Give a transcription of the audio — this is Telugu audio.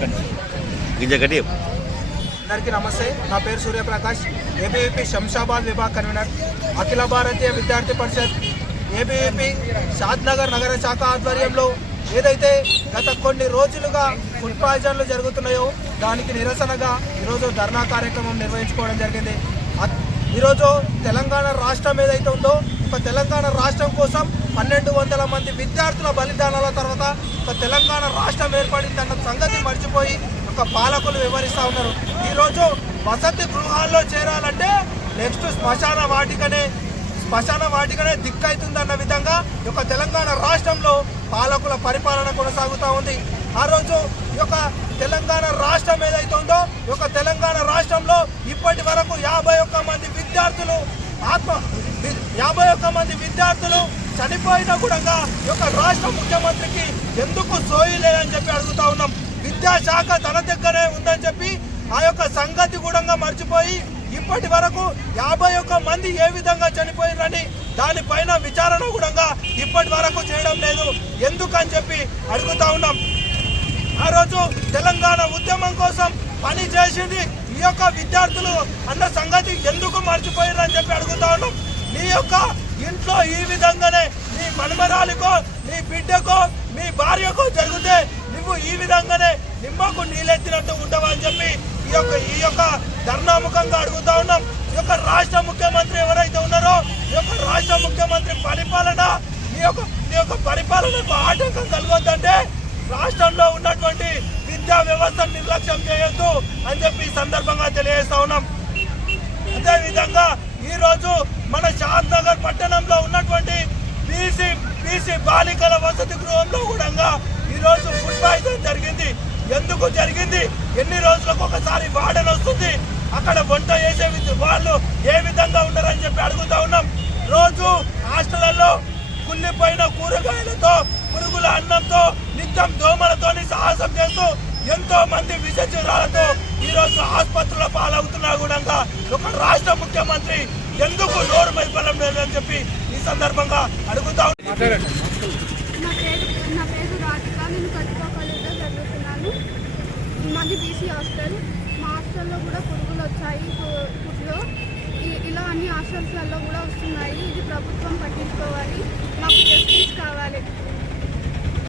జగటి అందరికీ నమస్తే. నా పేరు సూర్యప్రకాష్. ఏబీవీపీ శంషాబాద్ విభాగ్ కన్వీనర్. అఖిల భారతీయ విద్యార్థి పరిషత్ ఏబీవీపీ షాద్నగర్ నగర శాఖ ఆధ్వర్యంలో ఏదైతే గత కొన్ని రోజులుగా ఫుడ్ పాయిజన్లు జరుగుతున్నాయో దానికి నిరసనగా ఈరోజు ధర్నా కార్యక్రమం నిర్వహించుకోవడం జరిగింది. ఈరోజు తెలంగాణ రాష్ట్రం ఏదైతే ఉందో ఒక తెలంగాణ రాష్ట్రం కోసం పన్నెండు వందల మంది విద్యార్థుల బలిదానాల తర్వాత ఒక తెలంగాణ రాష్ట్రం ఏర్పడిందన్న సంగతి మర్చిపోయి ఒక పాలకులు వివరిస్తూ ఉన్నారు. ఈరోజు వసతి గృహాల్లో చేరాలంటే నెక్స్ట్ శ్మశాన వాటికనే శ్మశాన వాటికనే దిక్కైతుందన్న విధంగా ఒక తెలంగాణ రాష్ట్రంలో పాలకుల పరిపాలన కొనసాగుతూ ఉంది. ఆ రోజు ఈ యొక్క తెలంగాణ రాష్ట్రం ఏదైతే ఉందో ఈ యొక్క తెలంగాణ రాష్ట్రంలో ఇప్పటి వరకు యాభై ఒక్క మంది విద్యార్థులు ఆత్మ యాభై ఒక్క మంది విద్యార్థులు చనిపోయినా కూడా ఈ యొక్క రాష్ట్ర ముఖ్యమంత్రికి ఎందుకు సోయి లేదని చెప్పి అడుగుతా ఉన్నాం. విద్యాశాఖ తన దగ్గరే ఉందని చెప్పి ఆ యొక్క సంగతి కూడా మర్చిపోయి ఇప్పటి వరకు యాభై ఒక్క మంది ఏ విధంగా చనిపోయినని దానిపైన విచారణ కూడా ఇప్పటి వరకు చేయడం లేదు. ఎందుకని చెప్పి అడుగుతా ఉన్నాం. ఆ రోజు తెలంగాణ ఉద్యమం కోసం పని చేసింది ఈ యొక్క విద్యార్థులు అన్న సంగతి ఎందుకు మర్చిపోయారు అని చెప్పి అడుగుతా ఉన్నాం. నీ యొక్క ఇంట్లో ఈ విధంగానే నీ మనమరాలికో నీ బిడ్డకో మీ భార్యకో జరిగితే నువ్వు ఈ విధంగానే నిమ్మకు నీళ్ళెత్తినట్టు ఉండవు అని చెప్పి ఈ యొక్క ఈ యొక్క ధర్నాముఖంగా అడుగుతా ఉన్నాం. ఈ యొక్క రాష్ట్ర ముఖ్యమంత్రి ఎవరైతే ఉన్నారో ఈ యొక్క రాష్ట్ర ముఖ్యమంత్రి పరిపాలన నీ యొక్క నీ యొక్క పరిపాలనకు ఆటంకం కలగొద్దంటే రాష్ట్రంలో ఉన్నటువంటి విద్యా వ్యవస్థను నిర్లక్ష్యం చేయొద్దు అని చెప్పి సందర్భంగా తెలియజేస్తా ఉన్నాం. అదేవిధంగా ఈరోజు ఈ రోజు మన షాద్ నగర్ పట్టణంలో ఉన్నటువంటి బీసీ బీసీ బాలికల వసతి గృహంలో కూడా ఈ రోజు ఫుడ్ పాయిజన్ జరిగింది. ఎందుకు జరిగింది? ఎన్ని రోజులకు ఒకసారి వాడన వస్తుంది. అక్కడ వంట చేసే వాళ్ళు ఏ విధంగా ఉన్నారని చెప్పి అడుగుతా ఉన్నాం. రోజు హాస్టళ్ళలో కుళ్ళిపోయిన కూరగాయలతో పురుగుల అన్నంతో నిత్యం దోమలతోని సాహసం చేస్తూ ఎంతో మంది విష జ్వరాలతో ఆసుపత్రుల పాలవుతున్నా కూడా ఒక రాష్ట్ర ముఖ్యమంత్రి ఎందుకు నోరు మైపడం లేదని చెప్పి ఈ సందర్భంగా అడుగుతా నా పేరు నా పేరు నేను చదువుతున్నాను. మాది బీసీ హాస్టల్. మా హాస్టల్లో కూడా పురుగులు వచ్చాయి ఫుడ్లో ఇలా అన్ని హాస్టల్స్లలో కూడా వస్తున్నాయి. ఇది ప్రభుత్వం పట్టించుకోవాలి.